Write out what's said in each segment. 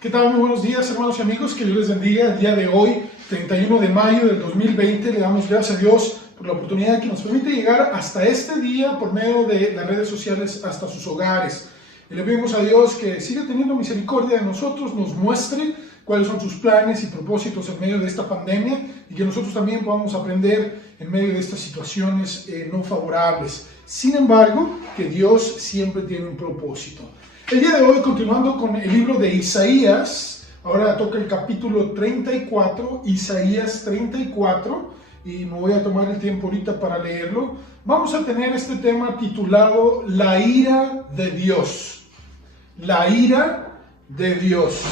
¿Qué tal? Muy buenos días, hermanos y amigos, que Dios les bendiga. El día de hoy, 31 de mayo del 2020, le damos gracias a Dios por la oportunidad que nos permite llegar hasta este día por medio de las redes sociales hasta sus hogares. Y le pedimos a Dios que siga teniendo misericordia de nosotros, nos muestre cuáles son sus planes y propósitos en medio de esta pandemia y que nosotros también podamos aprender en medio de estas situaciones no favorables. Sin embargo, que Dios siempre tiene un propósito. El día de hoy, continuando con el libro de Isaías, ahora toca el capítulo 34, Isaías 34, y me voy a tomar el tiempo ahorita para leerlo. Vamos a tener este tema titulado La ira de Dios. La ira de Dios.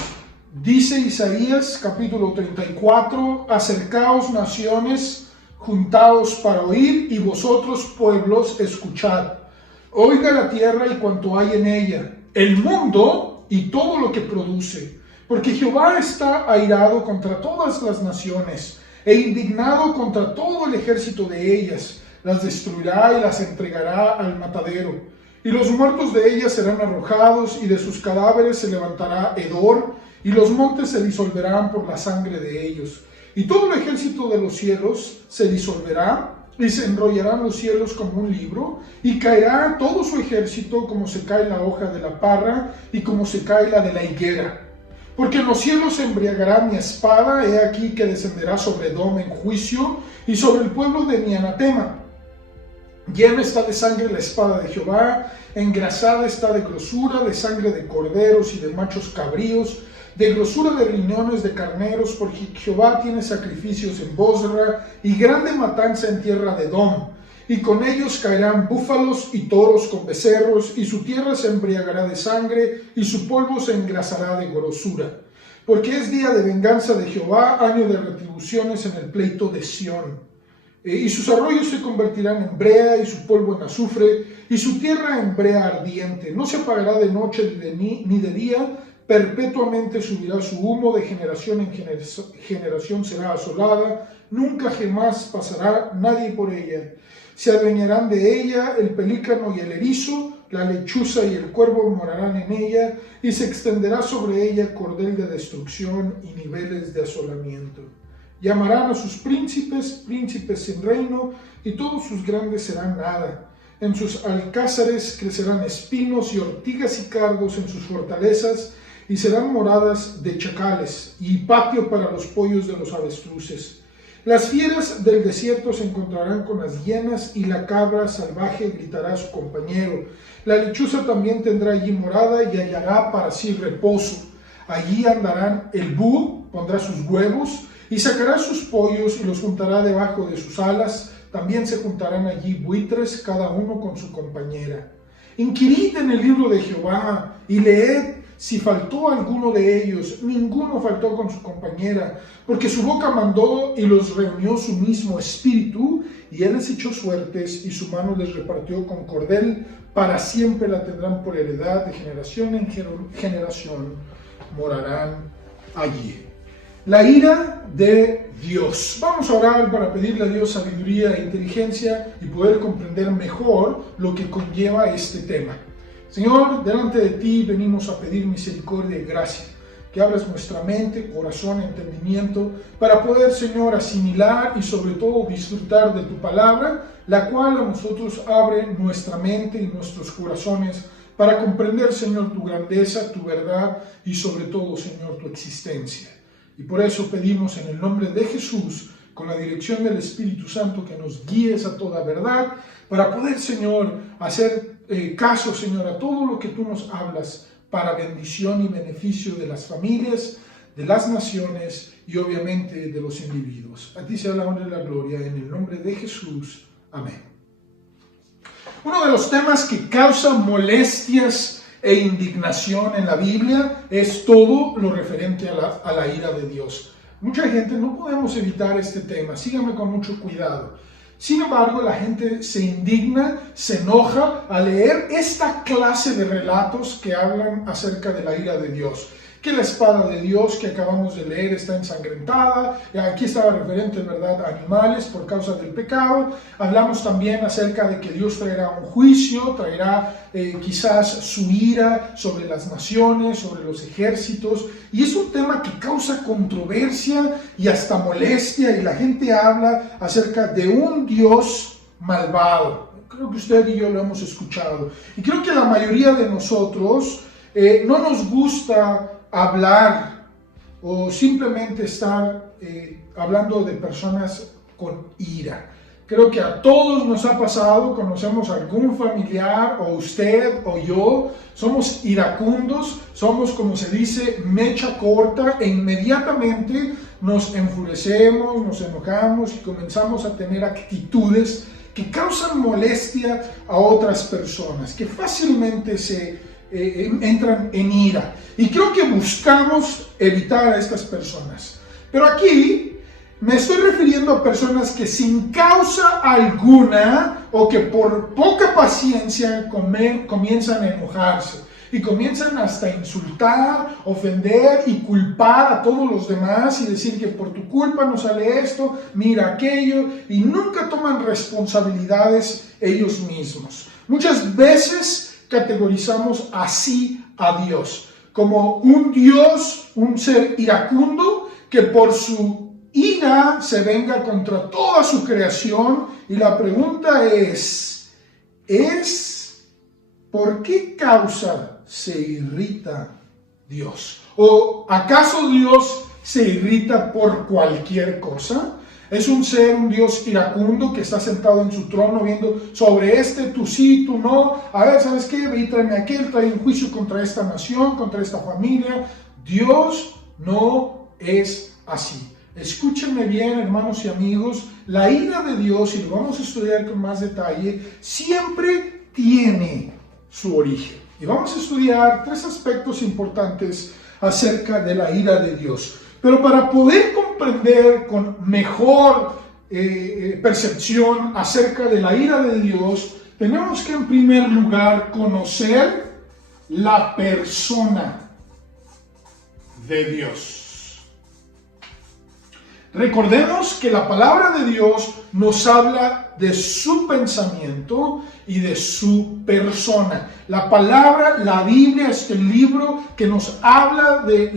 Dice Isaías capítulo 34, acercaos naciones, juntaos para oír, y vosotros pueblos, escuchad. Oiga la tierra y cuanto hay en ella, el mundo y todo lo que produce, porque Jehová está airado contra todas las naciones e indignado contra todo el ejército de ellas. Las destruirá y las entregará al matadero, y los muertos de ellas serán arrojados, y de sus cadáveres se levantará hedor, y los montes se disolverán por la sangre de ellos. Y todo el ejército de los cielos se disolverá, y se enrollarán los cielos como un libro, y caerá todo su ejército como se cae la hoja de la parra, y como se cae la de la higuera. Porque en los cielos se embriagará mi espada, he aquí que descenderá sobre Edom en juicio, y sobre el pueblo de mi anatema. Llena está de sangre la espada de Jehová, engrasada está de grosura, de sangre de corderos y de machos cabríos, de grosura de riñones de carneros, porque Jehová tiene sacrificios en Bosra y grande matanza en tierra de Edom. Y con ellos caerán búfalos y toros con becerros, y su tierra se embriagará de sangre, y su polvo se engrasará de grosura. Porque es día de venganza de Jehová, año de retribuciones en el pleito de Sión. Y sus arroyos se convertirán en brea, y su polvo en azufre, y su tierra en brea ardiente. No se apagará de noche ni de día, perpetuamente subirá su humo, de generación en generación será asolada, nunca jamás pasará nadie por ella. Se adueñarán de ella el pelícano y el erizo, la lechuza y el cuervo morarán en ella, y se extenderá sobre ella cordel de destrucción y niveles de asolamiento. Llamarán a sus príncipes, príncipes sin reino, y todos sus grandes serán nada. En sus alcázares crecerán espinos y ortigas y cardos en sus fortalezas, y serán moradas de chacales, y patio para los pollos de los avestruces. Las fieras del desierto se encontrarán con las hienas, y la cabra salvaje gritará a su compañero. La lechuza también tendrá allí morada, y hallará para sí reposo. Allí andarán el búho, pondrá sus huevos, y sacará sus pollos, y los juntará debajo de sus alas. También se juntarán allí buitres, cada uno con su compañera. Inquirid en el libro de Jehová, y leed si faltó alguno de ellos. Ninguno faltó con su compañera, porque su boca mandó y los reunió su mismo espíritu, y él les echó suertes, y su mano les repartió con cordel. Para siempre la tendrán por heredad, de generación en generación morarán allí. La ira de Dios. Vamos a orar para pedirle a Dios sabiduría e inteligencia y poder comprender mejor lo que conlleva este tema. Señor, delante de ti venimos a pedir misericordia y gracia, que abras nuestra mente, corazón, entendimiento, para poder, Señor, asimilar y sobre todo disfrutar de tu palabra, la cual a nosotros abre nuestra mente y nuestros corazones para comprender, Señor, tu grandeza, tu verdad y sobre todo, Señor, tu existencia. Y por eso pedimos en el nombre de Jesús, con la dirección del Espíritu Santo, que nos guíes a toda verdad, para poder, Señor, hacer caso, Señor, a todo lo que tú nos hablas, para bendición y beneficio de las familias, de las naciones y obviamente de los individuos. A ti sea la honra y la gloria, en el nombre de Jesús. Amén. Uno de los temas que causa molestias e indignación en la Biblia es todo lo referente a la ira de Dios. Mucha gente, no podemos evitar este tema, síganme con mucho cuidado. Sin embargo, la gente se indigna, se enoja al leer esta clase de relatos que hablan acerca de la ira de Dios. que la espada de Dios que acabamos de leer está ensangrentada. Aquí estaba referente, ¿verdad?, a animales por causa del pecado. Hablamos también acerca de que Dios traerá un juicio, traerá quizás su ira sobre las naciones, sobre los ejércitos. Y es un tema que causa controversia y hasta molestia, y la gente habla acerca de un Dios malvado. Creo que usted y yo lo hemos escuchado. Y creo que la mayoría de nosotros no nos gusta hablar o simplemente estar hablando de personas con ira. Creo que a todos nos ha pasado, conocemos a algún familiar, o usted o yo, somos iracundos, somos, como se dice, mecha corta, e inmediatamente nos enfurecemos, nos enojamos y comenzamos a tener actitudes que causan molestia a otras personas, que fácilmente se entran en ira. Y creo que buscamos evitar a estas personas. Pero aquí me estoy refiriendo a personas que sin causa alguna o que por poca paciencia comienzan a enojarse y comienzan hasta a insultar, ofender y culpar a todos los demás y decir que por tu culpa no sale esto, mira aquello, y nunca toman responsabilidades ellos mismos. Muchas veces categorizamos así a Dios, como un Dios, un ser iracundo que por su ira se venga contra toda su creación. Y la pregunta es ¿por qué causa se irrita Dios? ¿O acaso Dios se irrita por cualquier cosa? Es un ser, un Dios iracundo que está sentado en su trono viendo sobre tú sí, tú no. A ver, ¿sabes qué? Ve y tráeme aquel, trae un juicio contra esta nación, contra esta familia. Dios no es así. Escúchenme bien, hermanos y amigos, la ira de Dios, y lo vamos a estudiar con más detalle, siempre tiene su origen. Y vamos a estudiar 3 aspectos importantes acerca de la ira de Dios. Pero para poder comprender con mejor percepción acerca de la ira de Dios, tenemos que en primer lugar conocer la persona de Dios. Recordemos que la palabra de Dios nos habla de su pensamiento y de su persona. La palabra, la Biblia, es el libro que nos habla de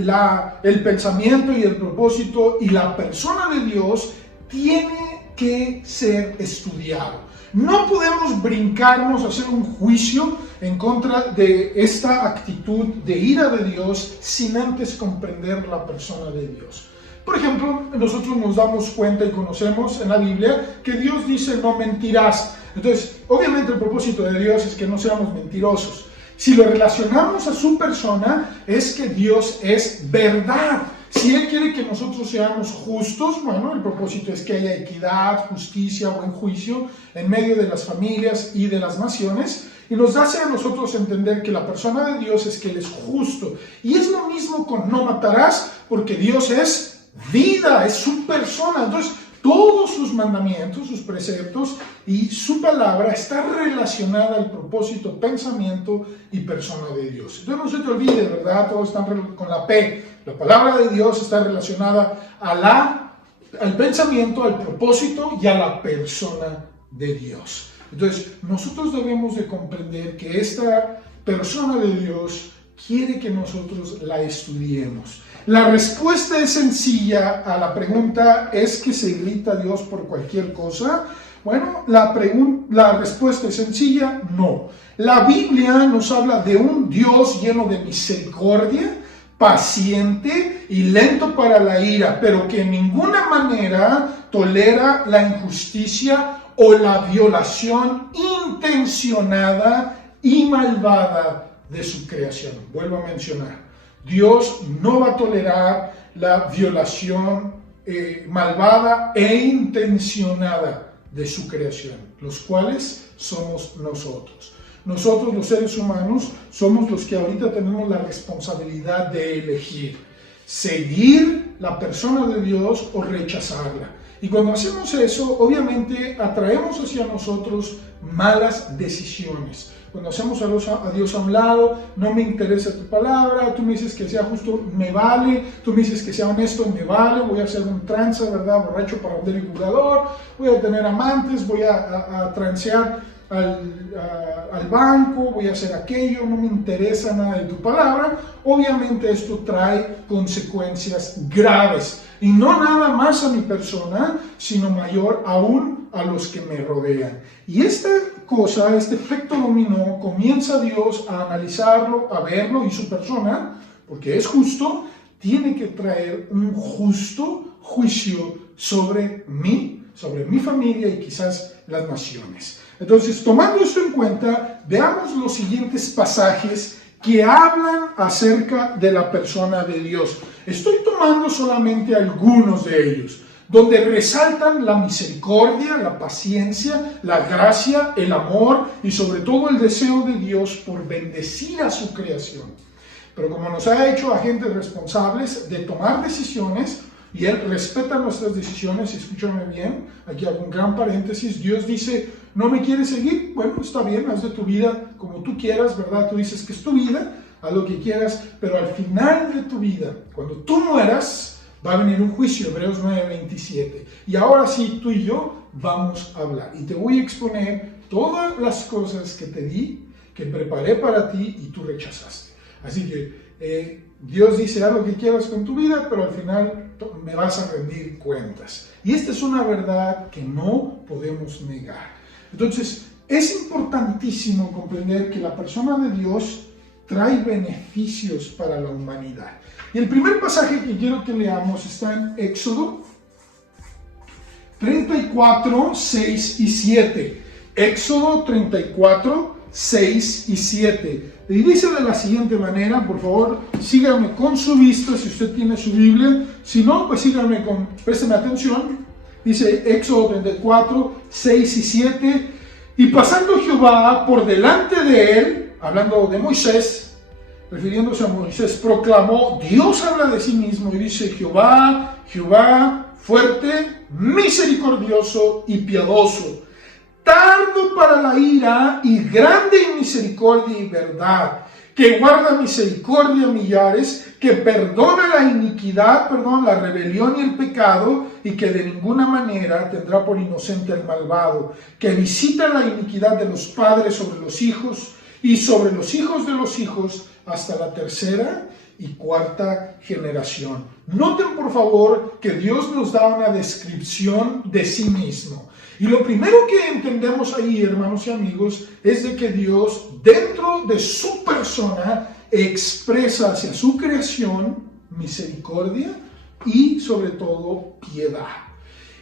el pensamiento y el propósito, y la persona de Dios tiene que ser estudiado. No podemos brincarnos a hacer un juicio en contra de esta actitud de ira de Dios sin antes comprender la persona de Dios. Por ejemplo, nosotros nos damos cuenta y conocemos en la Biblia que Dios dice no mentirás. Entonces, obviamente el propósito de Dios es que no seamos mentirosos. Si lo relacionamos a su persona, es que Dios es verdad. Si Él quiere que nosotros seamos justos, bueno, el propósito es que haya equidad, justicia, buen juicio en medio de las familias y de las naciones. Y nos hace a nosotros entender que la persona de Dios es que Él es justo. Y es lo mismo con no matarás, porque Dios es vida, es su persona. Entonces, todos sus mandamientos, sus preceptos y su palabra está relacionada al propósito, pensamiento y persona de Dios. Entonces, no se te olvide, ¿verdad? Todos están con la P. La palabra de Dios está relacionada al pensamiento, al propósito y a la persona de Dios. Entonces, nosotros debemos de comprender que esta persona de Dios quiere que nosotros la estudiemos. La respuesta es sencilla a la pregunta, ¿es que se irrita Dios por cualquier cosa? Bueno, la respuesta es sencilla, no. La Biblia nos habla de un Dios lleno de misericordia, paciente y lento para la ira, pero que en ninguna manera tolera la injusticia o la violación intencionada y malvada de su creación. Vuelvo a mencionar. Dios no va a tolerar la violación malvada e intencionada de su creación, los cuales somos nosotros. Nosotros, los seres humanos, somos los que ahorita tenemos la responsabilidad de elegir, seguir la persona de Dios o rechazarla. Y cuando hacemos eso, obviamente atraemos hacia nosotros malas decisiones. cuando hacemos a Dios a un lado, no me interesa tu palabra, tú me dices que sea justo, me vale, tú me dices que sea honesto, me vale, voy a hacer un tranza, ¿verdad? Borracho, parrandero y jugador, voy a tener amantes, voy a transear al banco, voy a hacer aquello, no me interesa nada de tu palabra. Obviamente esto trae consecuencias graves, y no nada más a mi persona, sino mayor aún a los que me rodean. Y esta cosa, este efecto dominó, comienza Dios a analizarlo, a verlo, y su persona, porque es justo, tiene que traer un justo juicio sobre mí, sobre mi familia y quizás las naciones. Entonces, tomando esto en cuenta, veamos los siguientes pasajes que hablan acerca de la persona de Dios. Estoy tomando solamente algunos de ellos, donde resaltan la misericordia, la paciencia, la gracia, el amor y sobre todo el deseo de Dios por bendecir a su creación. Pero como nos ha hecho agentes responsables de tomar decisiones, y Él respeta nuestras decisiones, escúchame bien, aquí hago un gran paréntesis, Dios dice, ¿no me quieres seguir? Bueno, está bien, haz de tu vida como tú quieras, ¿verdad? Tú dices que es tu vida, haz lo que quieras, pero al final de tu vida, cuando tú mueras, va a venir un juicio, Hebreos 9:27. Y ahora sí, tú y yo vamos a hablar. Y te voy a exponer todas las cosas que te di, que preparé para ti y tú rechazaste. Así que Dios dice, haz lo que quieras con tu vida, pero al final me vas a rendir cuentas. Y esta es una verdad que no podemos negar. Entonces, es importantísimo comprender que la persona de Dios trae beneficios para la humanidad. Y el primer pasaje que quiero que leamos está en Éxodo 34, 6 y 7. Éxodo 34, 6 y 7. Y dice de la siguiente manera, por favor, síganme con su vista si usted tiene su Biblia. Si no, pues síganme présteme atención. Dice Éxodo 34, 6 y 7. Y pasando Jehová por delante de él, hablando de Moisés, refiriéndose a Moisés, proclamó, Dios habla de sí mismo y dice, Jehová, Jehová, fuerte, misericordioso y piadoso, tardo para la ira y grande en misericordia y verdad, que guarda misericordia a millares, que perdona la iniquidad, la rebelión y el pecado, y que de ninguna manera tendrá por inocente al malvado, que visita la iniquidad de los padres sobre los hijos, y sobre los hijos de los hijos, hasta la tercera y cuarta generación. Noten por favor que Dios nos da una descripción de sí mismo. Y lo primero que entendemos ahí, hermanos y amigos, es de que Dios, dentro de su persona, expresa hacia su creación misericordia y sobre todo piedad.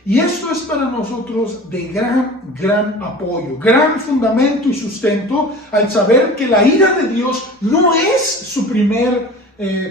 Y esto es para nosotros de gran apoyo, gran fundamento y sustento al saber que la ira de Dios no es su primer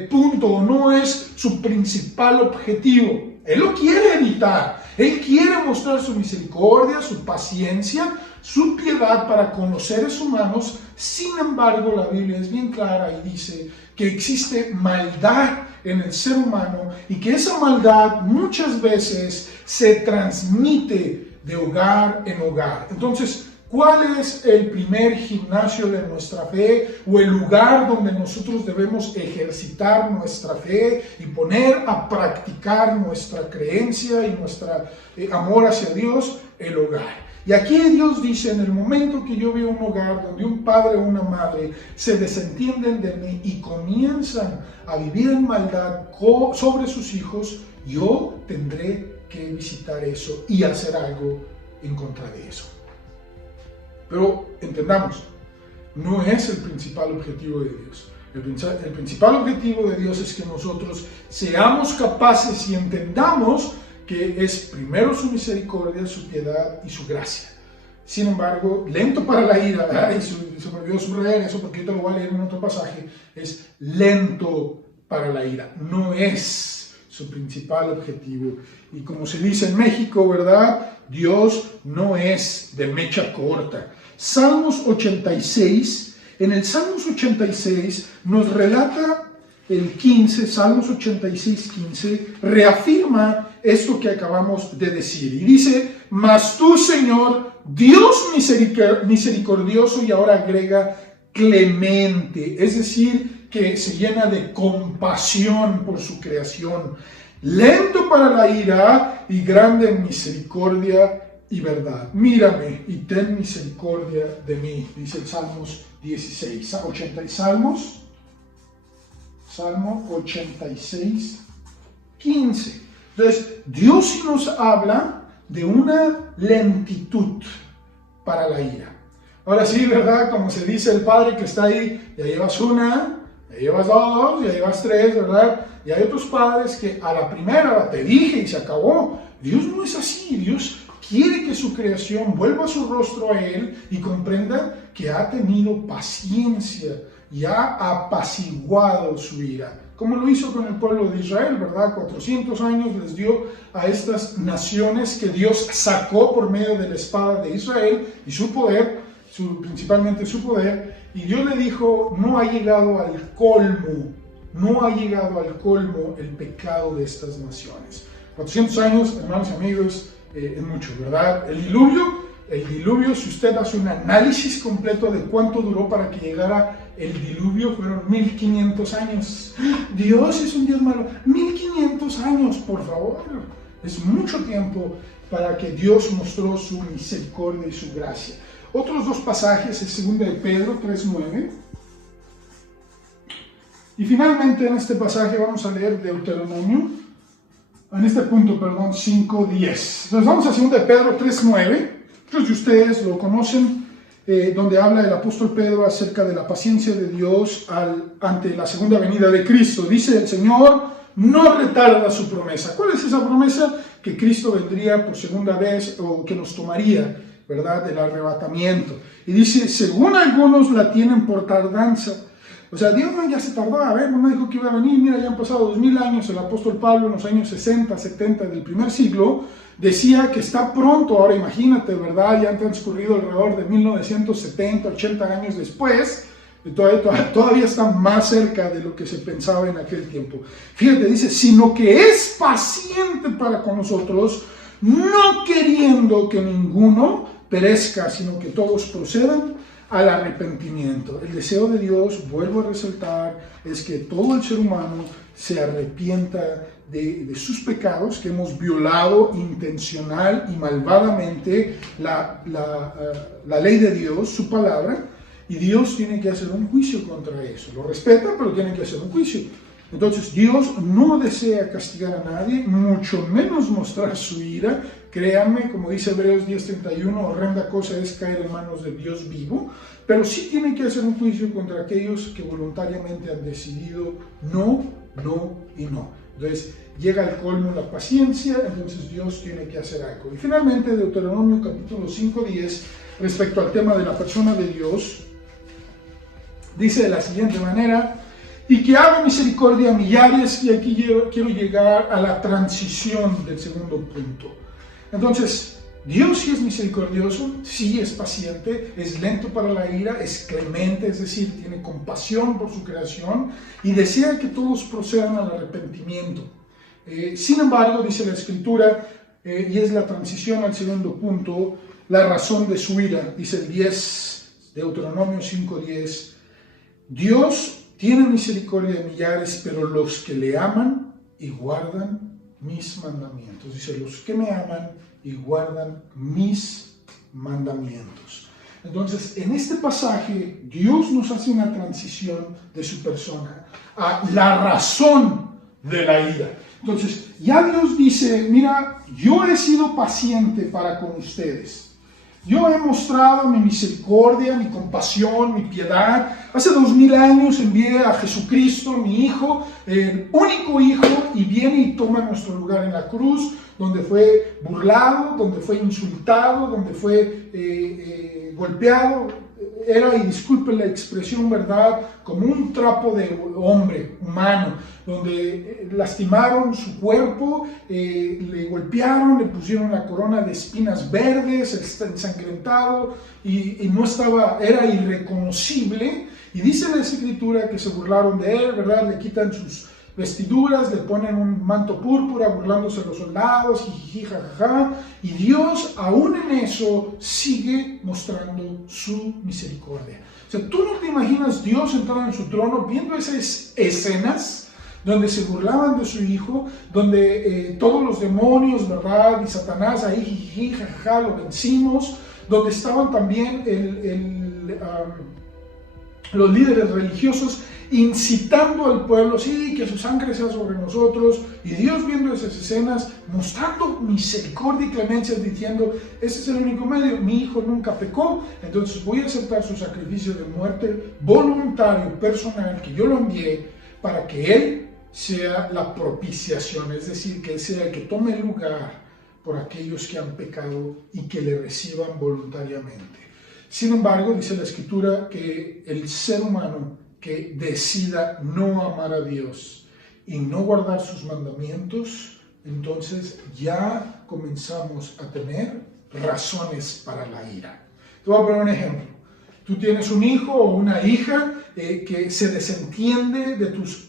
punto, no es su principal objetivo. Él lo quiere evitar. Él quiere mostrar su misericordia, su paciencia, su piedad para con los seres humanos. Sin embargo, la Biblia es bien clara y dice que existe maldad en el ser humano y que esa maldad muchas veces se transmite de hogar en hogar. Entonces, ¿cuál es el primer gimnasio de nuestra fe o el lugar donde nosotros debemos ejercitar nuestra fe y poner a practicar nuestra creencia y nuestro amor hacia Dios? El hogar. Y aquí Dios dice, en el momento que yo veo un hogar donde un padre o una madre se desentienden de mí y comienzan a vivir en maldad sobre sus hijos, yo tendré que visitar eso y hacer algo en contra de eso. Pero entendamos, no es el principal objetivo de Dios. El principal objetivo de Dios es que nosotros seamos capaces y entendamos que es primero su misericordia, su piedad y su gracia. Sin embargo, lento para la ira, y se me olvidó subrayar eso porque yo te lo voy a leer en otro pasaje, es lento para la ira, no es su principal objetivo. Y como se dice en México, ¿verdad? Dios no es de mecha corta. Salmos 86, en el Salmos 86 nos relata el 15, Salmos 86, 15, reafirma esto que acabamos de decir. Y dice, mas tú, Señor, Dios misericordioso, y ahora agrega clemente, es decir, que se llena de compasión por su creación, lento para la ira y grande en misericordia y verdad. Mírame y ten misericordia de mí, dice el Salmos 16, Salmo 86, 15. Entonces, Dios sí nos habla de una lentitud para la ira. Ahora sí, ¿verdad? Como se dice el padre que está ahí, ya llevas una, ya llevas dos, ya llevas tres, ¿verdad? Y hay otros padres que a la primera te dije y se acabó. Dios no es así. Dios quiere que su creación vuelva su rostro a Él y comprenda que ha tenido paciencia y ha apaciguado su ira. Como lo hizo con el pueblo de Israel, ¿verdad? 400 años les dio a estas naciones que Dios sacó por medio de la espada de Israel y su poder, principalmente su poder, y Dios le dijo, no ha llegado al colmo el pecado de estas naciones. 400 años, hermanos y amigos, es mucho, ¿verdad? El diluvio, si usted hace un análisis completo de cuánto duró para que llegara el diluvio, fueron 1500 años. Dios es un Dios malo. 1500 años, por favor. Es mucho tiempo para que Dios mostró su misericordia y su gracia. Otros dos pasajes, el 2 de Pedro 3:9. Y finalmente en este pasaje vamos a leer Deuteronomio, en este punto, 5:10. Entonces vamos a 2 de Pedro 3:9. Muchos de ustedes lo conocen, donde habla el apóstol Pedro acerca de la paciencia de Dios ante la segunda venida de Cristo. Dice, el Señor no retarda su promesa. ¿Cuál es esa promesa? Que Cristo vendría por segunda vez o que nos tomaría, ¿verdad?, del arrebatamiento. Y dice, según algunos la tienen por tardanza. O sea, Dios ya se tardó, no dijo que iba a venir. Mira, ya han pasado 2000 años. El apóstol Pablo en los años 60, 70 del primer siglo decía que está pronto. Ahora imagínate, ¿verdad? Ya han transcurrido alrededor de 1970, 80 años después. Todavía está más cerca de lo que se pensaba en aquel tiempo. Fíjate, dice, sino que es paciente para con nosotros, no queriendo que ninguno perezca, sino que todos procedan al arrepentimiento. El deseo de Dios, vuelvo a resaltar, es que todo el ser humano se arrepienta de sus pecados, que hemos violado intencional y malvadamente la ley de Dios, su palabra, y Dios tiene que hacer un juicio contra eso. Lo respeta, pero tiene que hacer un juicio. Entonces Dios no desea castigar a nadie, mucho menos mostrar su ira. Créanme, como dice Hebreos 10:31, horrenda cosa es caer en manos de Dios vivo, pero sí tiene que hacer un juicio contra aquellos que voluntariamente han decidido no, no y no. Entonces llega al colmo la paciencia, entonces Dios tiene que hacer algo. Y finalmente Deuteronomio capítulo 5:10, respecto al tema de la persona de Dios, dice de la siguiente manera, y que haga misericordia a millares, y aquí quiero llegar a la transición del segundo punto. Entonces, Dios sí es misericordioso, sí es paciente, es lento para la ira, es clemente, es decir, tiene compasión por su creación y desea que todos procedan al arrepentimiento. Sin embargo, dice la Escritura, y es la transición al segundo punto, la razón de su ira, dice el 10, Deuteronomio 5:10, Dios tiene misericordia de millares, pero los que le aman y guardan mis mandamientos. Dice, los que me aman y guardan mis mandamientos. Entonces, en este pasaje, Dios nos hace una transición de su persona a la razón de la ira. Entonces, ya Dios dice, mira, yo he sido paciente para con ustedes. Yo he mostrado mi misericordia, mi compasión, mi piedad. Hace 2000 años envié a Jesucristo, mi Hijo, el único Hijo, y viene y toma nuestro lugar en la cruz, donde fue burlado, donde fue insultado, donde fue golpeado. Era, y disculpe la expresión, ¿verdad?, como un trapo de hombre humano, donde lastimaron su cuerpo, le golpearon, le pusieron la corona de espinas verdes, está ensangrentado, y no estaba, era irreconocible, Y dice la Escritura que se burlaron de él, ¿verdad? Le quitan sus vestiduras, le ponen un manto púrpura, burlándose de los soldados, jijiji, jajaja. Y Dios, aún en eso, sigue mostrando su misericordia. O sea, tú no te imaginas Dios sentado en su trono viendo esas escenas donde se burlaban de su hijo, donde todos los demonios, ¿verdad? Y Satanás ahí, jijiji, jajaja, lo vencimos, donde estaban también los líderes religiosos incitando al pueblo, sí, que su sangre sea sobre nosotros, y Dios viendo esas escenas, mostrando misericordia y clemencia, diciendo, ese es el único medio, mi hijo nunca pecó, entonces voy a aceptar su sacrificio de muerte voluntario, personal, que yo lo envié, para que él sea la propiciación, es decir, que él sea el que tome el lugar por aquellos que han pecado y que le reciban voluntariamente. Sin embargo, dice la Escritura que el ser humano que decida no amar a Dios y no guardar sus mandamientos, entonces ya comenzamos a tener razones para la ira. Te voy a poner un ejemplo. Tú tienes un hijo o una hija que se desentiende de tus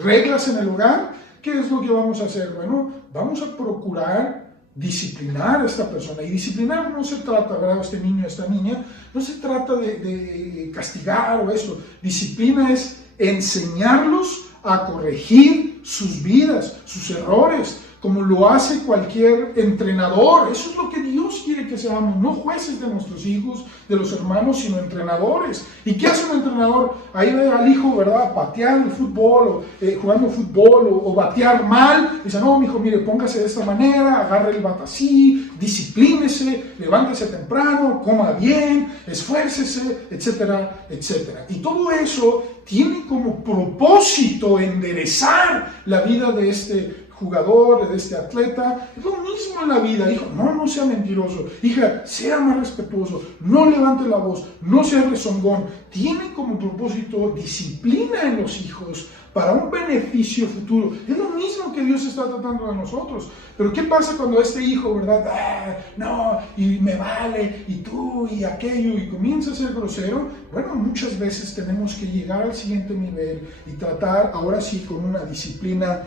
reglas en el hogar. ¿Qué es lo que vamos a hacer? Bueno, vamos a procurar disciplinar a esta persona. Y disciplinar no se trata, ¿verdad? Este niño, esta niña, no se trata de castigar o esto. Disciplina es enseñarlos a corregir sus vidas, sus errores, como lo hace cualquier entrenador. Eso es lo que Dios quiere que seamos, no jueces de nuestros hijos, de los hermanos, sino entrenadores. ¿Y qué hace un entrenador? Ahí ve al hijo, ¿verdad?, patear el fútbol, o jugando fútbol, o batear mal. Dice, no, mijo, mire, póngase de esta manera, agarre el bat así, disciplínese, levántese temprano, coma bien, esfuércese, etcétera, etcétera. Y todo eso tiene como propósito enderezar la vida de este jugador, de este atleta. Es lo mismo en la vida. Hijo, no sea mentiroso. Hija, sea más respetuoso. No levante la voz. No sea rezongón. Tiene como propósito disciplina en los hijos para un beneficio futuro. Es lo mismo que Dios está tratando de nosotros. Pero ¿qué pasa cuando este hijo, verdad? No, y me vale, y tú, y aquello, y comienza a ser grosero? Bueno, muchas veces tenemos que llegar al siguiente nivel y tratar, ahora sí, con una disciplina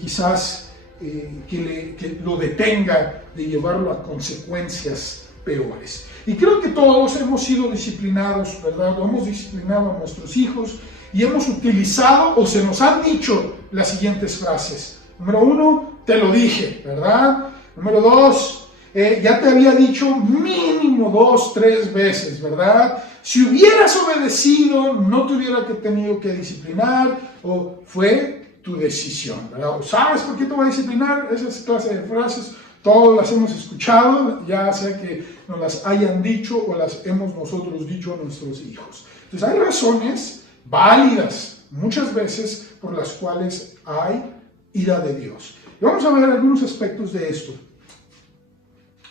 quizás que lo detenga de llevarlo a consecuencias peores. Y creo que todos hemos sido disciplinados, ¿verdad? O hemos disciplinado a nuestros hijos y hemos utilizado o se nos han dicho las siguientes frases. Número 1, te lo dije, ¿verdad? Número 2, ya te había dicho mínimo 2, 3 veces, ¿verdad? Si hubieras obedecido, no te hubiera tenido que disciplinar, o fue tu decisión, ¿verdad? O ¿sabes por qué te voy a disciplinar? Esas clases de frases, todas las hemos escuchado, ya sea que nos las hayan dicho o las hemos nosotros dicho a nuestros hijos. Entonces hay razones válidas, muchas veces, por las cuales hay ira de Dios. Y vamos a ver algunos aspectos de esto.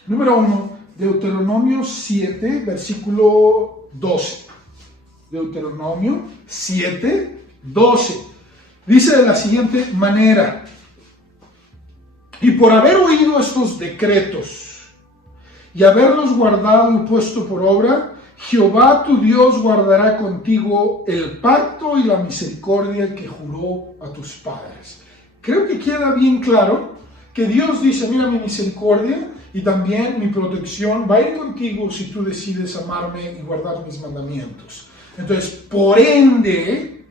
Número 1, Deuteronomio 7, versículo 12. Deuteronomio 7, 12. Dice de la siguiente manera: y por haber oído estos decretos y haberlos guardado y puesto por obra, Jehová tu Dios guardará contigo el pacto y la misericordia que juró a tus padres. Creo que queda bien claro que Dios dice, mira, mi misericordia y también mi protección va a ir contigo si tú decides amarme y guardar mis mandamientos. Entonces, por ende,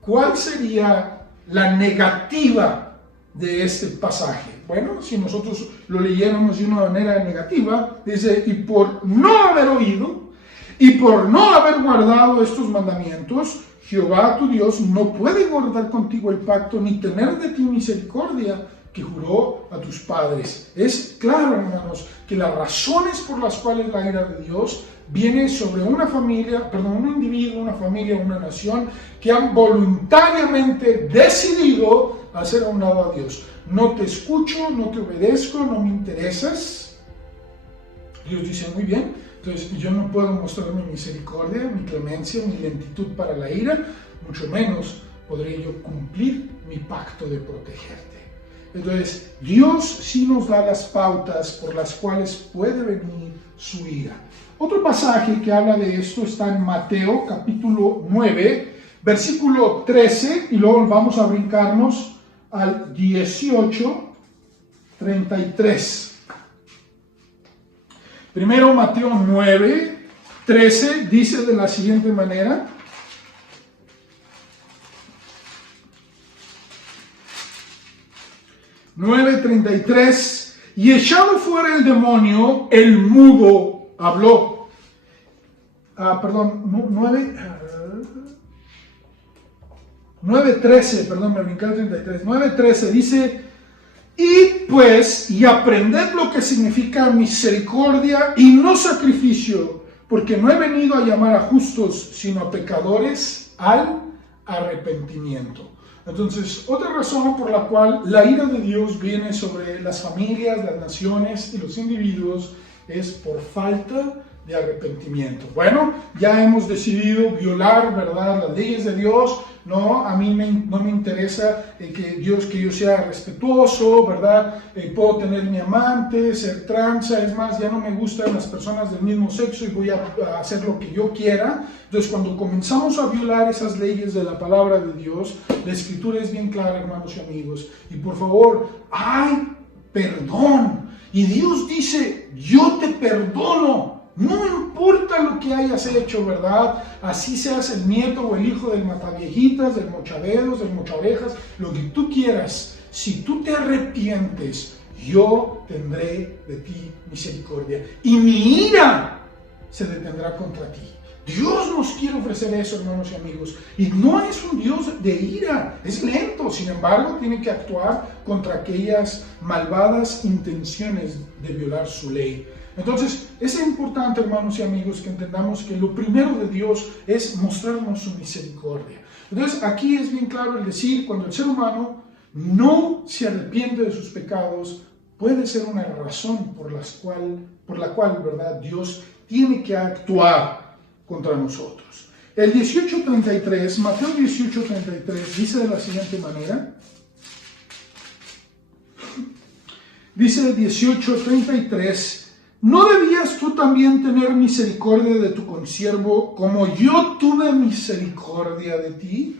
¿cuál sería la negativa de este pasaje? Bueno, si nosotros lo leyéramos de una manera negativa, dice, y por no haber oído y por no haber guardado estos mandamientos, Jehová tu Dios no puede guardar contigo el pacto ni tener de ti misericordia que juró a tus padres. Es claro, hermanos, que las razones por las cuales la ira de Dios viene sobre una familia, un individuo, una familia, una nación que han voluntariamente decidido hacer a un lado a Dios. No te escucho, no te obedezco, no me interesas. Dios dice, muy bien, entonces yo no puedo mostrar mi misericordia, mi clemencia, mi lentitud para la ira, mucho menos podré yo cumplir mi pacto de protegerte. Entonces, Dios sí nos da las pautas por las cuales puede venir su ira. Otro pasaje que habla de esto está en Mateo capítulo 9, versículo 13, y luego vamos a brincarnos al 18:33. Primero Mateo 9:13 dice de la siguiente manera: "9:33, y echado fuera el demonio, el mudo habló". Perdón, 9:13, perdón, me brinqué al 33. 9:13 dice: "Y pues, y aprended lo que significa misericordia y no sacrificio, porque no he venido a llamar a justos, sino a pecadores al arrepentimiento". Entonces, otra razón por la cual la ira de Dios viene sobre las familias, las naciones y los individuos es por falta de arrepentimiento. Bueno, ya hemos decidido violar, ¿verdad?, las leyes de Dios. No, a mí no me interesa que yo sea respetuoso, ¿verdad? Puedo tener mi amante, ser tranza, es más, ya no me gustan las personas del mismo sexo y voy a hacer lo que yo quiera. Entonces, cuando comenzamos a violar esas leyes de la palabra de Dios, la Escritura es bien clara, hermanos y amigos. Y por favor, hay perdón. Y Dios dice: yo te perdono. No importa lo que hayas hecho, ¿verdad? Así seas el nieto o el hijo del mataviejitas, del mochaderos, del mochaorejas, lo que tú quieras. Si tú te arrepientes, yo tendré de ti misericordia. Y mi ira se detendrá contra ti. Dios nos quiere ofrecer eso, hermanos y amigos. Y no es un Dios de ira, es lento. Sin embargo, tiene que actuar contra aquellas malvadas intenciones de violar su ley. Entonces, es importante, hermanos y amigos, que entendamos que lo primero de Dios es mostrarnos su misericordia. Entonces, aquí es bien claro el decir, cuando el ser humano no se arrepiente de sus pecados, puede ser una razón por la cual, ¿verdad?, Dios tiene que actuar contra nosotros. El 18:33, Mateo 18:33, dice de la siguiente manera. Dice 18:33: "¿No debías tú también tener misericordia de tu consiervo, como yo tuve misericordia de ti?"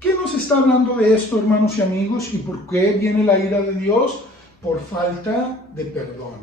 ¿Qué nos está hablando de esto, hermanos y amigos? ¿Y por qué viene la ira de Dios? Por falta de perdón.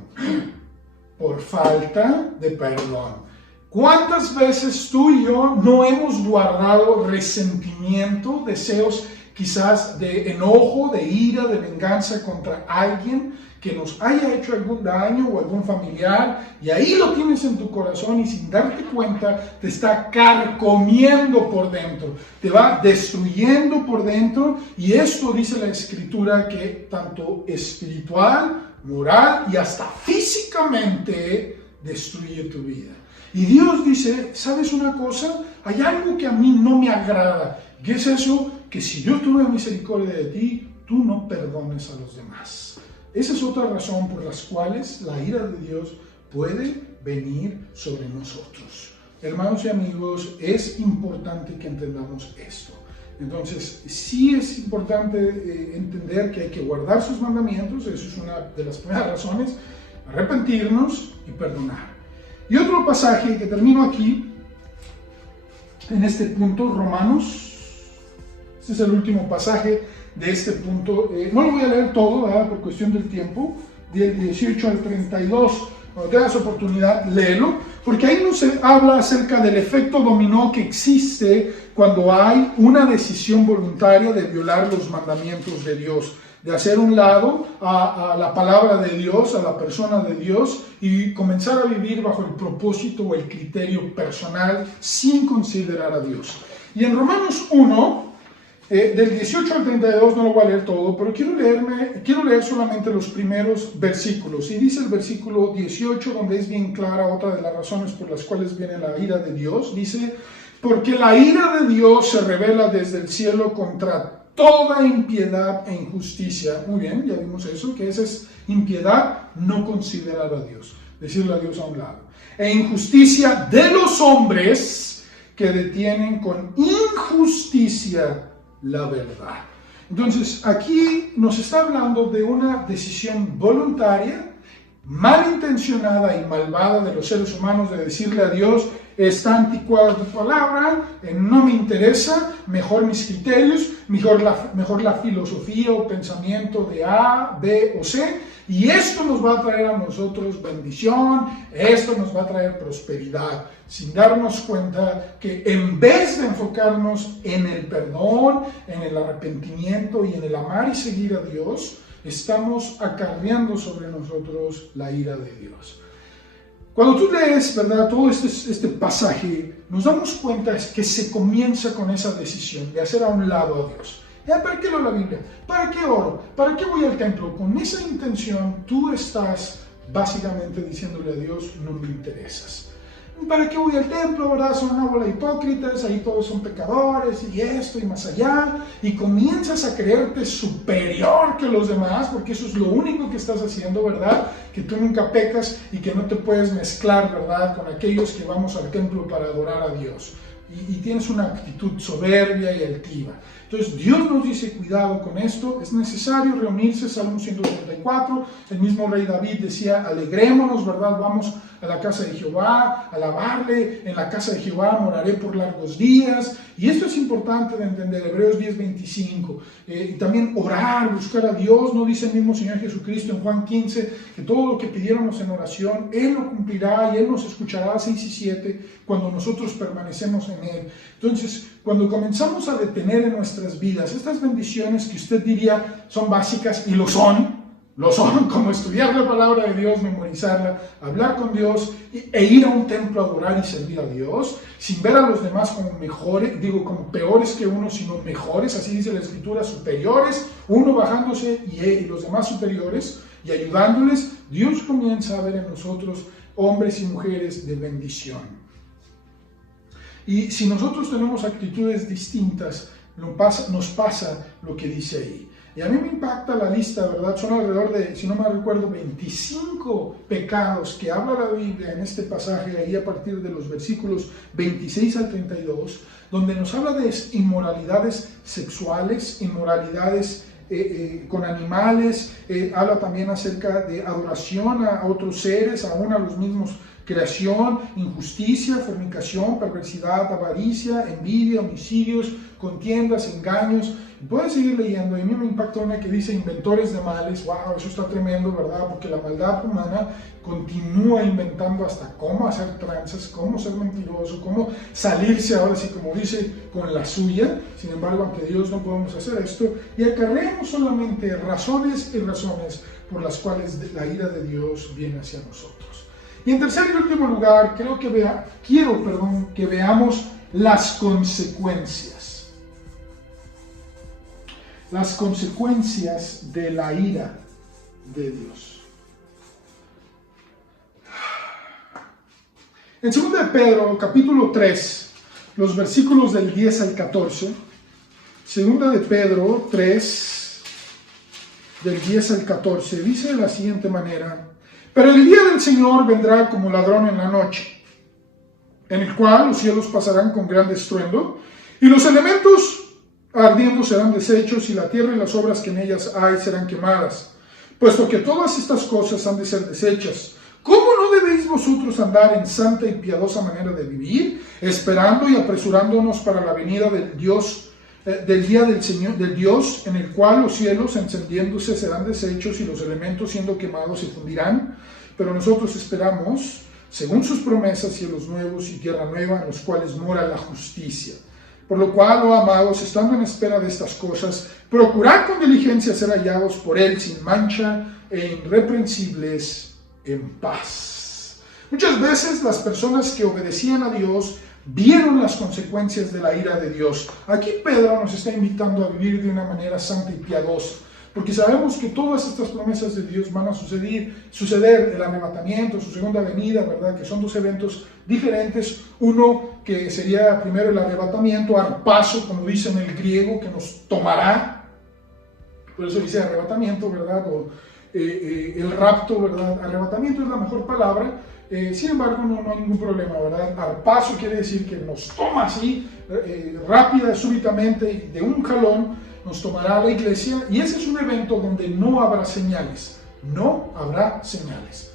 Por falta de perdón. ¿Cuántas veces tú y yo no hemos guardado resentimiento, deseos quizás de enojo, de ira, de venganza contra alguien que nos haya hecho algún daño o algún familiar, y ahí lo tienes en tu corazón y sin darte cuenta te está carcomiendo por dentro, te va destruyendo por dentro? Y esto dice la Escritura que tanto espiritual, moral y hasta físicamente destruye tu vida. Y Dios dice: ¿sabes una cosa? Hay algo que a mí no me agrada. ¿Qué es eso? Que si yo tuve misericordia de ti, tú no perdones a los demás. Esa es otra razón por las cuales la ira de Dios puede venir sobre nosotros. Hermanos y amigos, es importante que entendamos esto. Entonces, sí es importante entender que hay que guardar sus mandamientos. Eso es una de las primeras razones. Arrepentirnos y perdonar. Y otro pasaje que termino aquí, en este punto, Romanos. Este es el último pasaje de este punto. No lo voy a leer todo, ¿verdad?, por cuestión del tiempo, del 18 al 32. Cuando tengas oportunidad, léelo, porque ahí nos habla acerca del efecto dominó que existe cuando hay una decisión voluntaria de violar los mandamientos de Dios, de hacer un lado a la palabra de Dios, a la persona de Dios, y comenzar a vivir bajo el propósito o el criterio personal sin considerar a Dios. Y en Romanos 1, del 18 al 32, no lo voy a leer todo, pero quiero leer solamente los primeros versículos. Y dice el versículo 18, donde es bien clara otra de las razones por las cuales viene la ira de Dios. Dice: "Porque la ira de Dios se revela desde el cielo contra toda impiedad e injusticia". Muy bien, ya vimos eso, que esa es impiedad, no considerar a Dios, decirle a Dios a un lado. "E injusticia de los hombres que detienen con injusticia la verdad". Entonces, aquí nos está hablando de una decisión voluntaria, malintencionada y malvada de los seres humanos de decirle a Dios: está anticuada tu palabra, no me interesa, mejor mis criterios, mejor la filosofía o pensamiento de A, B o C, y esto nos va a traer a nosotros bendición, esto nos va a traer prosperidad, sin darnos cuenta que en vez de enfocarnos en el perdón, en el arrepentimiento y en el amar y seguir a Dios, estamos acarreando sobre nosotros la ira de Dios. Cuando tú lees, ¿verdad?, todo este pasaje, nos damos cuenta que se comienza con esa decisión de hacer a un lado a Dios. ¿Para qué leo la Biblia? ¿Para qué oro? ¿Para qué voy al templo? Con esa intención tú estás básicamente diciéndole a Dios: no me interesas. ¿Para qué voy al templo, verdad? Son una bola de hipócritas, ahí todos son pecadores, y esto y más allá, y comienzas a creerte superior que los demás, porque eso es lo único que estás haciendo, ¿verdad? Que tú nunca pecas y que no te puedes mezclar, ¿verdad?, con aquellos que vamos al templo para adorar a Dios. Y tienes una actitud soberbia y altiva. Entonces Dios nos dice: cuidado con esto, es necesario reunirse. Salmo 134, el mismo rey David decía: alegrémonos, ¿verdad? Vamos a la casa de Jehová, alabarle, en la casa de Jehová moraré por largos días. Y esto es importante de entender, Hebreos 10:25. Y también orar, buscar a Dios. ¿No dice el mismo Señor Jesucristo en Juan 15 que todo lo que pidiéramos en oración, Él lo cumplirá y Él nos escuchará? 6 y 7, cuando nosotros permanecemos en Él. Entonces, cuando comenzamos a detener en nuestras vidas estas bendiciones que usted diría son básicas, y lo son, como estudiar la palabra de Dios, memorizarla, hablar con Dios e ir a un templo a adorar y servir a Dios, sin ver a los demás como mejores, como peores que uno, sino mejores, así dice la Escritura, superiores, uno bajándose y los demás superiores, y ayudándoles. Dios comienza a ver en nosotros hombres y mujeres de bendición. Y si nosotros tenemos actitudes distintas, nos pasa lo que dice ahí. Y a mí me impacta la lista, ¿verdad? Son alrededor de, si no me recuerdo, 25 pecados que habla la Biblia en este pasaje, ahí a partir de los versículos 26 al 32, donde nos habla de inmoralidades sexuales, inmoralidades con animales, habla también acerca de adoración a otros seres, aún a los mismos creación, injusticia, fornicación, perversidad, avaricia, envidia, homicidios, contiendas, engaños. Puedes seguir leyendo. Y a mí me impacta una que dice inventores de males. Wow, eso está tremendo, ¿verdad? Porque la maldad humana continúa inventando hasta cómo hacer tranzas, cómo ser mentiroso, cómo salirse ahora sí, como dice, con la suya. Sin embargo, ante Dios no podemos hacer esto. Y acarreamos solamente razones y razones por las cuales la ira de Dios viene hacia nosotros. Y en tercer y último lugar, quiero que veamos las consecuencias. Las consecuencias de la ira de Dios. En 2 de Pedro, capítulo 3, los versículos del 10 al 14, 2 de Pedro 3, del 10 al 14, dice de la siguiente manera: pero el día del Señor vendrá como ladrón en la noche, en el cual los cielos pasarán con gran estruendo, y los elementos ardiendo serán deshechos, y la tierra y las obras que en ellas hay serán quemadas. Puesto que todas estas cosas han de ser deshechas, ¿cómo no debéis vosotros andar en santa y piadosa manera de vivir, esperando y apresurándonos para la venida del día del Señor, del Dios, en el cual los cielos encendiéndose serán deshechos y los elementos siendo quemados se fundirán? Pero nosotros esperamos, según sus promesas, cielos nuevos y tierra nueva, en los cuales mora la justicia. Por lo cual, oh amados, estando en espera de estas cosas, procurad con diligencia ser hallados por Él sin mancha e irreprensibles en paz. Muchas veces las personas que obedecían a Dios vieron las consecuencias de la ira de Dios. Aquí Pedro nos está invitando a vivir de una manera santa y piadosa, porque sabemos que todas estas promesas de Dios van a suceder, el arrebatamiento, su segunda venida, ¿verdad? Que son dos eventos diferentes. Uno que sería primero el arrebatamiento, arpazo, como dice en el griego, que nos tomará, por eso dice arrebatamiento, ¿verdad? O el rapto, ¿verdad? Arrebatamiento es la mejor palabra. Sin embargo, no hay ningún problema, ¿verdad? Arpazo quiere decir que nos toma así, rápida, súbitamente, de un jalón. nos tomará a la iglesia y ese es un evento donde no habrá señales, no habrá señales,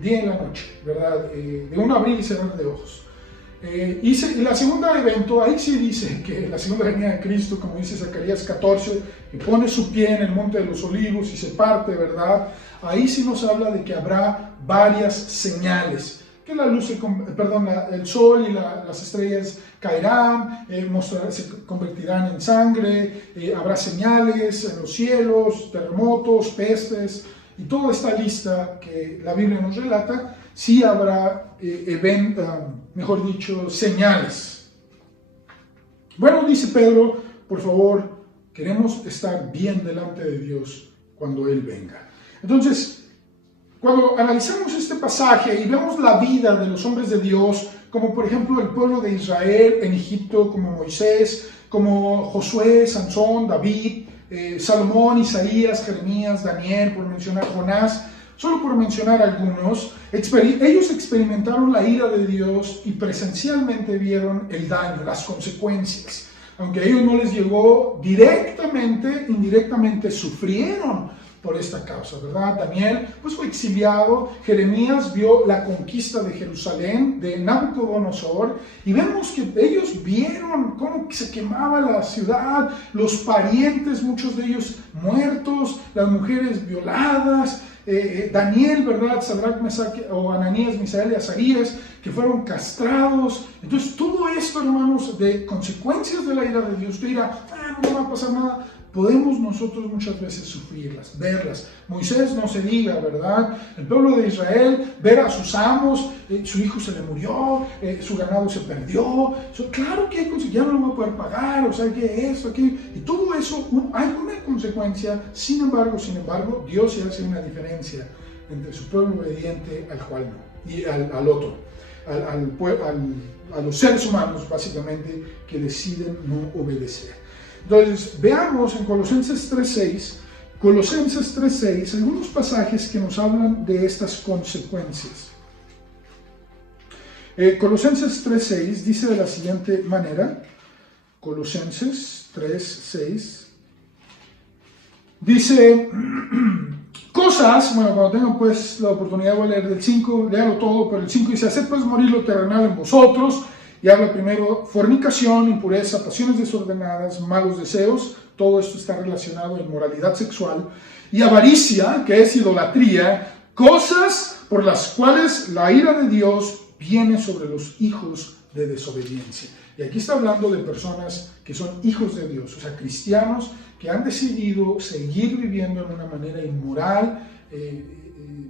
día y la noche, ¿verdad? De un abrir y cerrar de ojos. Y la segunda evento, ahí sí dice que la segunda venida de Cristo, como dice Zacarías 14, que pone su pie en el monte de los olivos y se parte, ¿verdad? Ahí sí nos habla de que habrá varias señales, que la luz, el sol y las estrellas caerán, se convertirán en sangre, habrá señales en los cielos, terremotos, pestes, y toda esta lista que la Biblia nos relata, sí habrá, mejor dicho, señales. Bueno, dice Pedro, por favor, queremos estar bien delante de Dios cuando Él venga. Entonces, cuando analizamos este pasaje y vemos la vida de los hombres de Dios, como por ejemplo el pueblo de Israel en Egipto, como Moisés, como Josué, Sansón, David, Salomón, Isaías, Jeremías, Daniel, por mencionar Jonás, solo por mencionar algunos, ellos experimentaron la ira de Dios y presencialmente vieron el daño, las consecuencias. Aunque a ellos no les llegó directamente, indirectamente sufrieron por esta causa, ¿verdad? Daniel pues fue exiliado, Jeremías vio la conquista de Jerusalén de Nabucodonosor y vemos que ellos vieron cómo se quemaba la ciudad, los parientes, muchos de ellos muertos, las mujeres violadas, Daniel, ¿verdad? Sadrach, Mesach, o Ananías, Misael y Azarías, que fueron castrados. Entonces todo esto, hermanos, de consecuencias de la ira de Dios, usted dirá, no va a pasar nada. Podemos nosotros muchas veces sufrirlas, verlas. Moisés no se diga, ¿verdad? El pueblo de Israel, ver a sus amos, su hijo se le murió, su ganado se perdió. Claro que hay consecuencias, ya no lo va a poder pagar, o sea, que esto, aquello. Y todo eso, hay una consecuencia. Sin embargo, Dios sí hace una diferencia entre su pueblo obediente al cual no, y al otro, a los seres humanos, básicamente, que deciden no obedecer. Entonces, veamos en Colosenses 3:6, algunos pasajes que nos hablan de estas consecuencias. Colosenses 3:6 dice de la siguiente manera, Colosenses 3:6, dice, cosas, bueno, cuando tengan pues la oportunidad voy a leer del 5, léalo todo, pero el 5 dice, haced pues morir lo terrenal en vosotros. Y habla primero fornicación, impureza, pasiones desordenadas, malos deseos, todo esto está relacionado a inmoralidad sexual, y avaricia, que es idolatría, cosas por las cuales la ira de Dios viene sobre los hijos de desobediencia. Y aquí está hablando de personas que son hijos de Dios, o sea, cristianos que han decidido seguir viviendo de una manera inmoral,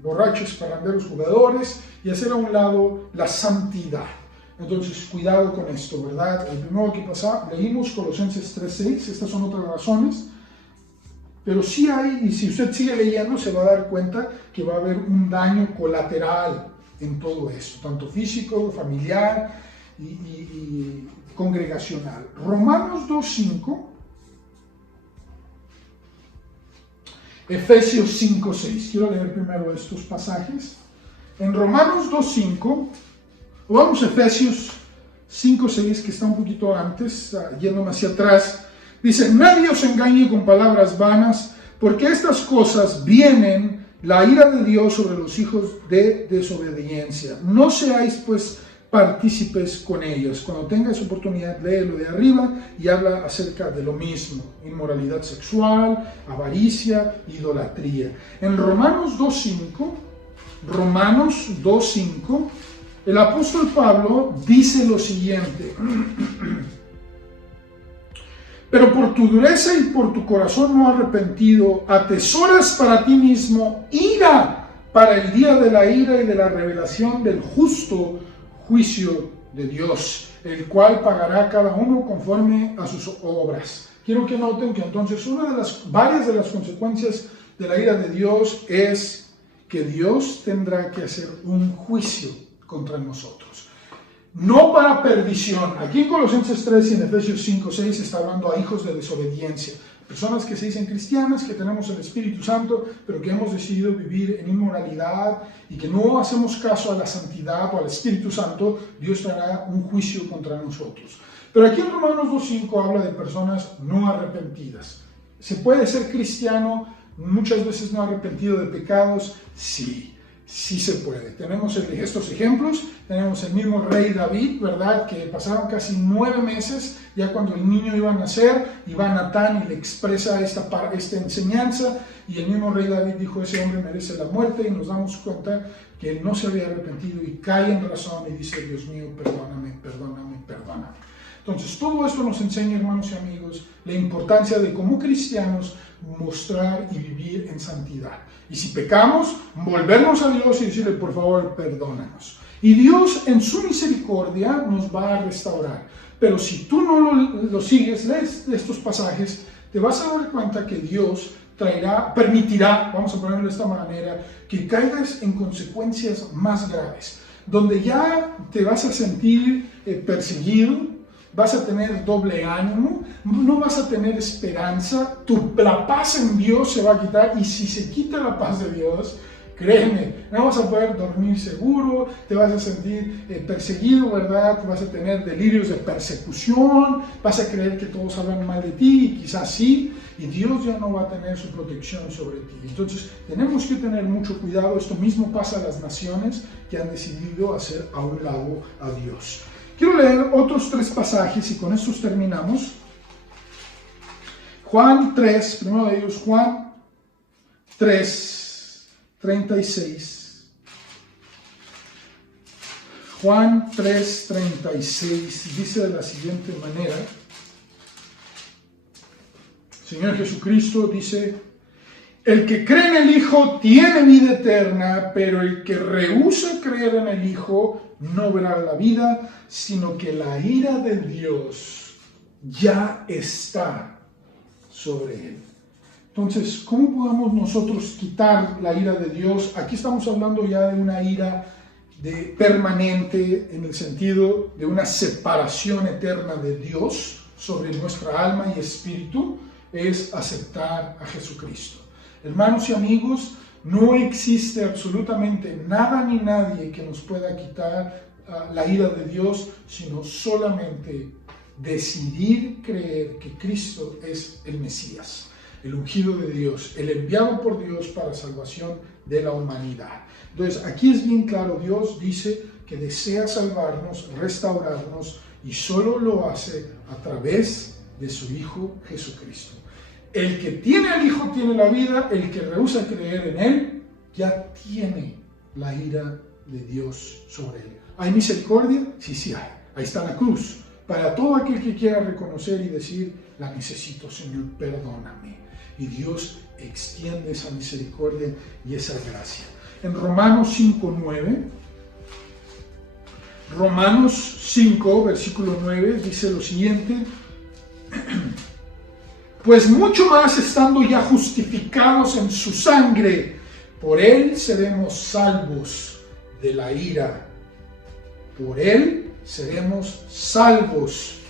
borrachos, parranderos, jugadores, y hacer a un lado la santidad. Entonces, cuidado con esto, ¿verdad? El primero que leímos Colosenses 3:6, estas son otras razones, pero sí hay, y si usted sigue leyendo, se va a dar cuenta que va a haber un daño colateral en todo esto, tanto físico, familiar y congregacional. Romanos 2:5, Efesios 5:6. Quiero leer primero estos pasajes. En Romanos 2:5, vamos a Efesios 5:6, que está un poquito antes, yéndome hacia atrás. Dice, nadie os engañe con palabras vanas, porque estas cosas vienen la ira de Dios sobre los hijos de desobediencia. No seáis pues partícipes con ellas. Cuando tengas oportunidad, léelo de arriba y habla acerca de lo mismo. Inmoralidad sexual, avaricia, idolatría. En Romanos 2:5, el apóstol Pablo dice lo siguiente, pero por tu dureza y por tu corazón no arrepentido, atesoras para ti mismo ira para el día de la ira y de la revelación del justo juicio de Dios, el cual pagará a cada uno conforme a sus obras. Quiero que noten que entonces varias de las consecuencias de la ira de Dios es que Dios tendrá que hacer un juicio contra nosotros. No para perdición. Aquí en Colosenses 3 y en Efesios 5:6 está hablando a hijos de desobediencia. Personas que se dicen cristianas, que tenemos el Espíritu Santo, pero que hemos decidido vivir en inmoralidad y que no hacemos caso a la santidad o al Espíritu Santo, Dios traerá un juicio contra nosotros. Pero aquí en Romanos 2.5 habla de personas no arrepentidas. ¿Se puede ser cristiano muchas veces no arrepentido de pecados? Sí, sí se puede. Tenemos estos ejemplos, tenemos el mismo rey David, ¿verdad? Que pasaron casi 9 meses, ya cuando el niño iba a nacer, y va Natán y le expresa esta enseñanza, y el mismo rey David dijo, ese hombre merece la muerte, y nos damos cuenta que él no se había arrepentido y cae en razón y dice, Dios mío, perdóname, perdóname, perdóname. Entonces, todo esto nos enseña, hermanos y amigos, la importancia de, como cristianos, mostrar y vivir en santidad. Y si pecamos, volvernos a Dios y decirle, por favor, perdónanos. Y Dios, en su misericordia, nos va a restaurar. Pero si tú no lo sigues, lees estos pasajes, te vas a dar cuenta que Dios permitirá, vamos a ponerlo de esta manera, que caigas en consecuencias más graves, donde ya te vas a sentir perseguido, vas a tener doble ánimo, no vas a tener esperanza, la paz en Dios se va a quitar, y si se quita la paz de Dios, créeme, no vas a poder dormir seguro, te vas a sentir perseguido, ¿verdad? Vas a tener delirios de persecución, vas a creer que todos hablan mal de ti, y quizás sí, y Dios ya no va a tener su protección sobre ti. Entonces, tenemos que tener mucho cuidado. Esto mismo pasa a las naciones que han decidido hacer a un lado a Dios. Quiero leer otros 3 pasajes y con estos terminamos. Juan 3, primero de ellos, Juan 3, 36. Juan 3, 36 dice de la siguiente manera. Señor Jesucristo dice, el que cree en el Hijo tiene vida eterna, pero el que rehúsa creer en el Hijo no verá la vida, sino que la ira de Dios ya está sobre él. Entonces, ¿cómo podemos nosotros quitar la ira de Dios? Aquí estamos hablando ya de una ira permanente, en el sentido de una separación eterna de Dios sobre nuestra alma y espíritu, es aceptar a Jesucristo. Hermanos y amigos, no existe absolutamente nada ni nadie que nos pueda quitar la ira de Dios, sino solamente decidir creer que Cristo es el Mesías, el ungido de Dios, el enviado por Dios para salvación de la humanidad. Entonces, aquí es bien claro, Dios dice que desea salvarnos, restaurarnos, y solo lo hace a través de su Hijo Jesucristo. El que tiene al Hijo tiene la vida, el que rehúsa creer en Él ya tiene la ira de Dios sobre él. ¿Hay misericordia? Sí, sí hay. Ahí está la cruz. Para todo aquel que quiera reconocer y decir, la necesito, Señor, perdóname. Y Dios extiende esa misericordia y esa gracia. En Romanos 5:9, Romanos 5, versículo 9, dice lo siguiente. Pues mucho más estando ya justificados en su sangre, por él seremos salvos de la ira. Por él seremos salvos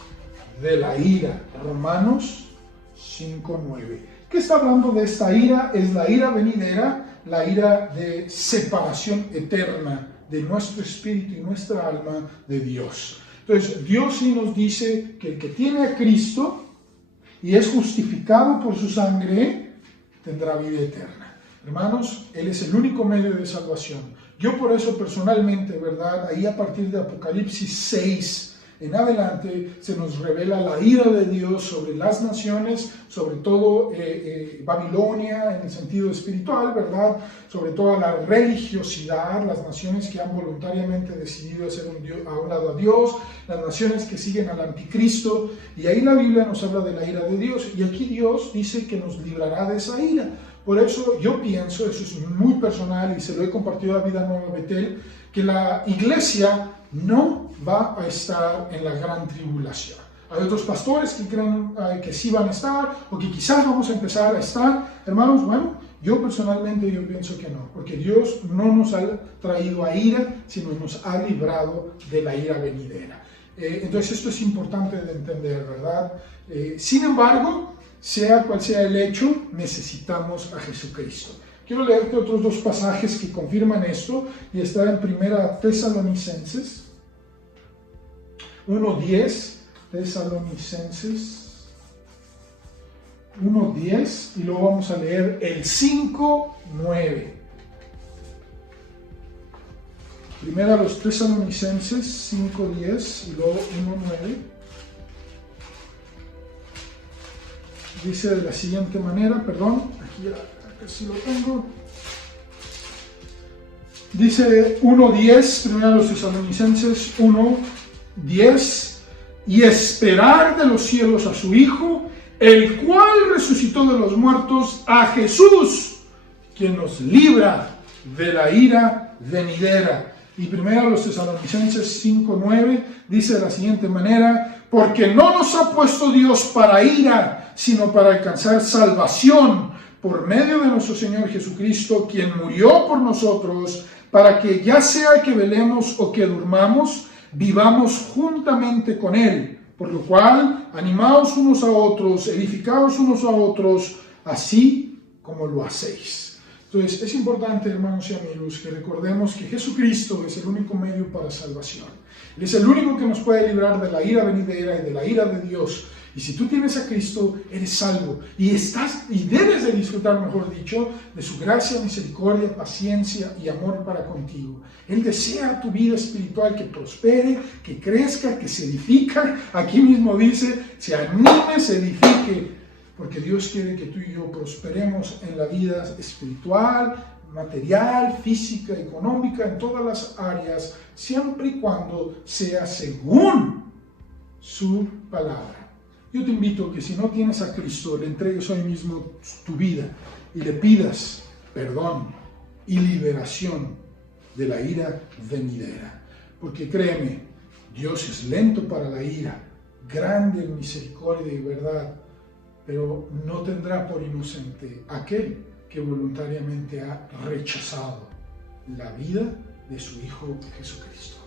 de la ira. Romanos 5:9. ¿Qué está hablando de esta ira? Es la ira venidera, la ira de separación eterna de nuestro espíritu y nuestra alma de Dios. Entonces, Dios sí nos dice que el que tiene a Cristo y es justificado por su sangre, tendrá vida eterna. Hermanos, Él es el único medio de salvación. Yo por eso personalmente, ¿verdad? Ahí a partir de Apocalipsis 6 en adelante se nos revela la ira de Dios sobre las naciones, sobre todo Babilonia en el sentido espiritual, ¿verdad? Sobre toda la religiosidad, las naciones que han voluntariamente decidido hacer a un lado a Dios, las naciones que siguen al anticristo, y ahí la Biblia nos habla de la ira de Dios, y aquí Dios dice que nos librará de esa ira. Por eso yo pienso, eso es muy personal y se lo he compartido a Vida Nueva Betel, que la iglesia no va a estar en la gran tribulación. Hay otros pastores que creen que sí van a estar o que quizás vamos a empezar a estar. Hermanos, bueno, yo personalmente yo pienso que no, porque Dios no nos ha traído a ira, sino nos ha librado de la ira venidera. Entonces esto es importante de entender, ¿verdad? Sin embargo, sea cual sea el hecho, necesitamos a Jesucristo. Quiero leerte otros 2 pasajes que confirman esto, y está en 1 Tesalonicenses 1:10, Tesalonicenses 1:10 y luego vamos a leer el 5:9. Primero a los Tesalonicenses 5:10 y luego 1:9. Dice de la siguiente manera, aquí sí lo tengo. Dice 1:10, primero a los Tesalonicenses 1:10, y esperar de los cielos a su Hijo, el cual resucitó de los muertos, a Jesús, quien nos libra de la ira venidera. Y primero a los Tesalonicenses 5:9 dice de la siguiente manera, porque no nos ha puesto Dios para ira, sino para alcanzar salvación por medio de nuestro Señor Jesucristo, quien murió por nosotros, para que ya sea que velemos o que durmamos, vivamos juntamente con Él. Por lo cual, animaos unos a otros, edificaos unos a otros, así como lo hacéis. Entonces, es importante, hermanos y amigos, que recordemos que Jesucristo es el único medio para salvación. Él es el único que nos puede librar de la ira venidera y de la ira de Dios. Y si tú tienes a Cristo, eres salvo. Y debes de disfrutar, mejor dicho, de su gracia, misericordia, paciencia y amor para contigo. Él desea tu vida espiritual que prospere, que crezca, que se edifica. Aquí mismo dice, se anime, se edifique. Porque Dios quiere que tú y yo prosperemos en la vida espiritual, material, física, económica, en todas las áreas, siempre y cuando sea según su palabra. Yo te invito a que si no tienes a Cristo, le entregues hoy mismo tu vida y le pidas perdón y liberación de la ira venidera. Porque créeme, Dios es lento para la ira, grande en misericordia y verdad, pero no tendrá por inocente aquel que voluntariamente ha rechazado la vida de su Hijo Jesucristo.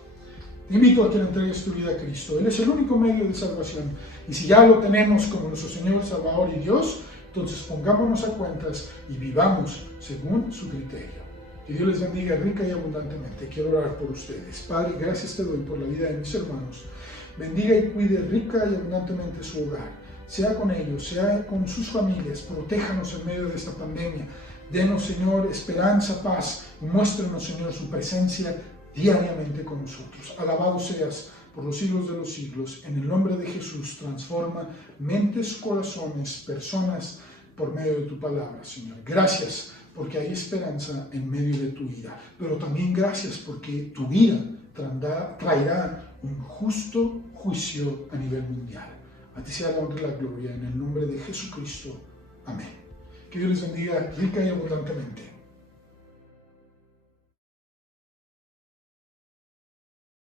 Te invito a que le entregues tu vida a Cristo. Él es el único medio de salvación. Y si ya lo tenemos como nuestro Señor, Salvador y Dios, entonces pongámonos a cuentas y vivamos según su criterio. Que Dios les bendiga rica y abundantemente. Quiero orar por ustedes. Padre, gracias te doy por la vida de mis hermanos. Bendiga y cuide rica y abundantemente su hogar. Sea con ellos, sea con sus familias, protéjanos en medio de esta pandemia. Denos, Señor, esperanza, paz, y muéstrenos, Señor, su presencia diariamente con nosotros. Alabado seas por los siglos de los siglos. En el nombre de Jesús, transforma mentes, corazones, personas, por medio de tu palabra, Señor. Gracias, porque hay esperanza en medio de tu ira. Pero también gracias, porque tu ira traerá un justo juicio a nivel mundial. A ti sea la honra y la gloria en el nombre de Jesucristo. Amén. Que Dios les bendiga rica y abundantemente.